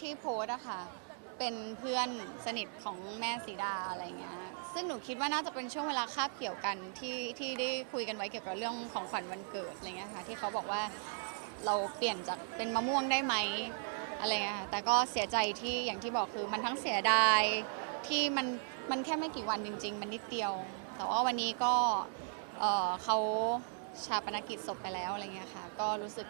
ที่โพสอะค่ะ เป็นเพื่อนสนิทของแม่สีดาอะไรเงี้ย ซึ่งหนูคิดว่าน่าจะเป็นช่วงเวลาคาบเกี่ยวกันที่ที่ได้คุยกันไว้เกี่ยวกับเรื่องของขวัญวันเกิดอะไรเงี้ยค่ะ ที่เขาบอกว่าเราเปลี่ยนจากเป็นมะม่วงได้ไหมอะไรเงี้ยค่ะแต่ก็เสียใจที่อย่างที่บอกคือมันทั้งเสียดายที่มันมันแค่ไม่กี่วันจริง ๆ มันนิดเดียว แต่ว่าวันนี้ก็เอ่อเขาชาปนกิจศพไปแล้วอะไรเงี้ยค่ะ ก็รู้สึก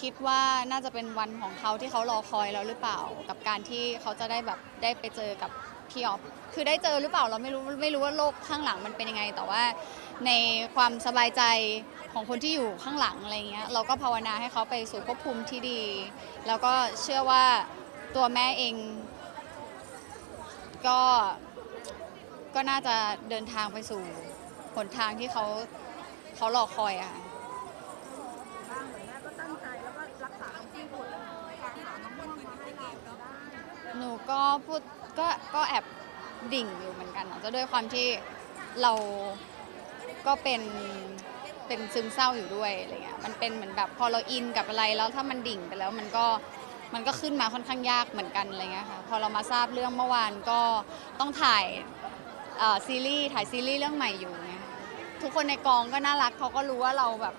คิดว่าน่าจะเป็นวันของเขาที่เขารอคอยแล้วหรือเปล่า กับการที่เขาจะได้แบบได้ไปเจอกับพี่ออฟคือได้เจอหรือเปล่าเราไม่รู้ไม่รู้ว่าโลกข้างหลังมันเป็นยังไง แต่ว่าในความสบายใจของคนที่อยู่ข้างหลังอะไรเงี้ยเราก็ภาวนาให้เขาไปสู่ภพภูมิที่ดี แล้วก็เชื่อว่าตัวแม่เอง ก็ก็น่าจะเดินทางไปสู่หนทางที่เขาเขารอคอยอะค่ะ บ้างเหมือนแม่ก็ตั้งใจแล้วก็รักษาคำพูดการหาน้ำม่วงมาให้เราได้ หนูก็พูดก็ก็แอบดิ่งอยู่เหมือนกันอะจะด้วยความที่เราก็เป็นเป็นซึมเศร้าอยู่ด้วยอะไรเงี้ยมันเป็นเหมือนแบบพอเราอินกับอะไรแล้วถ้ามันดิ่งไปแล้วมันก็มันก็ขึ้นมาค่อนข้างยากเหมือนกันอะไรเงี้ยค่ะพอเรามาทราบเรื่องเมื่อวานก็ต้องถ่ายซีรีส์ถ่ายซีรีส์เรื่องใหม่อยู่ไงทุกคนในกองก็น่ารักเขาก็รู้ว่าเราแบบ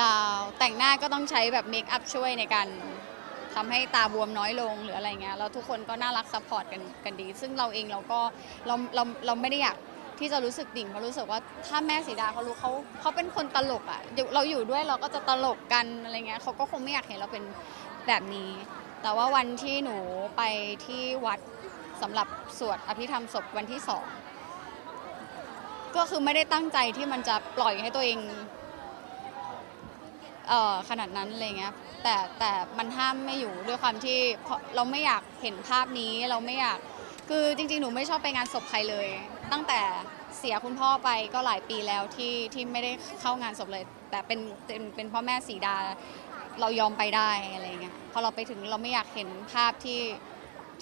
ดาวแต่งหน้าก็ต้องใช้แบบเมคอัพช่วยในการ ทำให้ตาบวมน้อยลงหรืออะไรเงี้ยแล้วทุกคนก็น่ารักซัพพอร์ตกันกันดี ซึ่งเราเองเราก็เราเราเราไม่ได้อยากที่จะรู้สึกดิ่งเพราะรู้สึกว่าถ้าแม่สีดาเขารู้เขาเขาเป็นคนตลกอะเราอยู่ด้วยเราก็จะตลกกันอะไรเงี้ยเขาก็คงไม่อยากเห็นเราเป็นแบบนี้ แต่ว่าวันที่หนูไปที่วัดสำหรับสวดอภิธรรมศพวันที่สองก็คือไม่ได้ตั้งใจที่มันจะปล่อยให้ตัวเอง เอ่อขนาดนั้นอะไรเงี้ยแต่แต่มันห้ามไม่อยู่ด้วยความที่เพราะเราไม่อยากเห็นภาพนี้เราไม่อยาก คือจริง ๆ หนูไม่ชอบไปงานศพใครเลย ตั้งแต่เสียคุณพ่อไปก็หลายปีแล้วที่ที่ไม่ได้เข้างานศพเลย แต่เป็นเป็นเป็นพ่อแม่สีดา เรายอมไปได้อะไรเงี้ยพอเราไปถึงเราไม่อยากเห็นภาพที่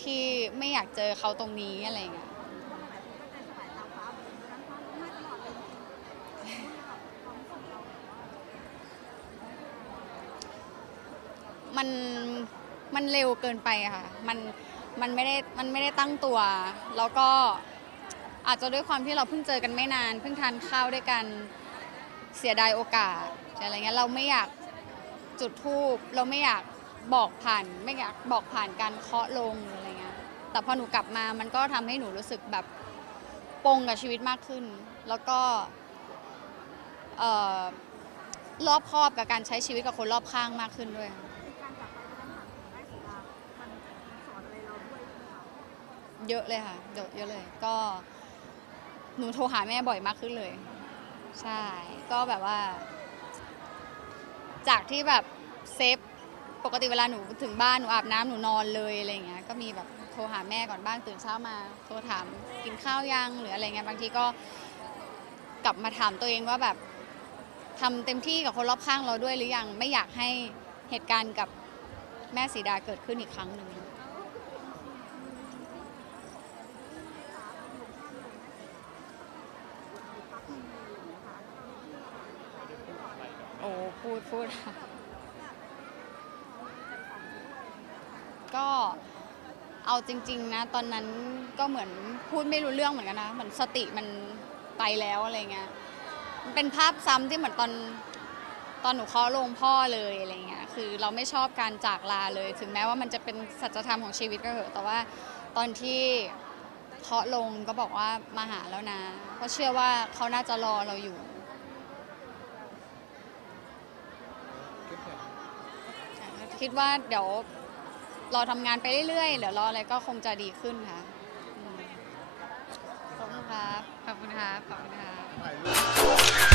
ที่ไม่อยากเจอเขาตรงนี้อะไรเงี้ย เป็นสมัยนางฟ้าเหมือนกันนั้นร้องไห้ตลอดเลยจริงๆความรู้สึกเรา มันมันเร็วเกินไปค่ะ มันมันไม่ได้มันไม่ได้ตั้งตัว แล้วก็อาจจะด้วยความที่เราเพิ่งเจอกันไม่นาน เพิ่งทานข้าวด้วยกันเสียดายโอกาสอะไรเงี้ยเราไม่อยากจุดทูบเราไม่อยากบอกผ่าน ไม่อยากบอกผ่านการเคาะลงอะไรเงี้ยแต่พอหนูกลับมามันก็ทำให้หนูรู้สึกแบบปงกับชีวิตมากขึ้น แล้วก็รอบคอบกับการใช้ชีวิตกับคนรอบข้างมากขึ้นด้วยคือ เยอะเลยค่ะเยอะเยอะเลย ก็หนูโทรหาแม่บ่อยมากขึ้นเลย ใช่ ก็แบบว่า จากที่แบบเซฟปกติเวลาหนูถึงบ้านหนูอาบน้ำหนูนอนเลยอะไรอย่างเงี้ยก็มีแบบโทรหาแม่ก่อนบ้างตื่นเช้ามา โทรถามกินข้าวยังหรืออะไรเงี้ยบางทีก็กลับมาถามตัวเองว่าแบบทำเต็มที่กับคนรอบข้างเราด้วยหรือยังไม่อยากให้เหตุการณ์กับแม่สีดาเกิดขึ้นอีกครั้งหนึ่ง โอ้ พูดพูดค่ะก็เอาจริง ๆ นะ ตอนนั้นก็เหมือนพูดไม่รู้เรื่องเหมือนกันนะเหมือนสติมันไปแล้วอะไรเงี้ยมันเป็นภาพซ้ำที่เหมือนตอนตอนหนูเคาะลงพ่อเลยอะไรเงี้ยคือเราไม่ชอบการจากลาเลย ถึงแม้ว่ามันจะเป็นสัจธรรมของชีวิตก็เถอะแต่ว่าตอนที่เคาะลงก็บอกว่ามาหาแล้วนะ เพราะเชื่อว่าเขาน่าจะรอเราอยู่ คิดว่าเดี๋ยวเราทำงานไปเรื่อยๆเดี๋ยวรออะไรก็คงจะดีขึ้นค่ะขอบคุณครับ ขอบคุณครับ ขอบคุณครับ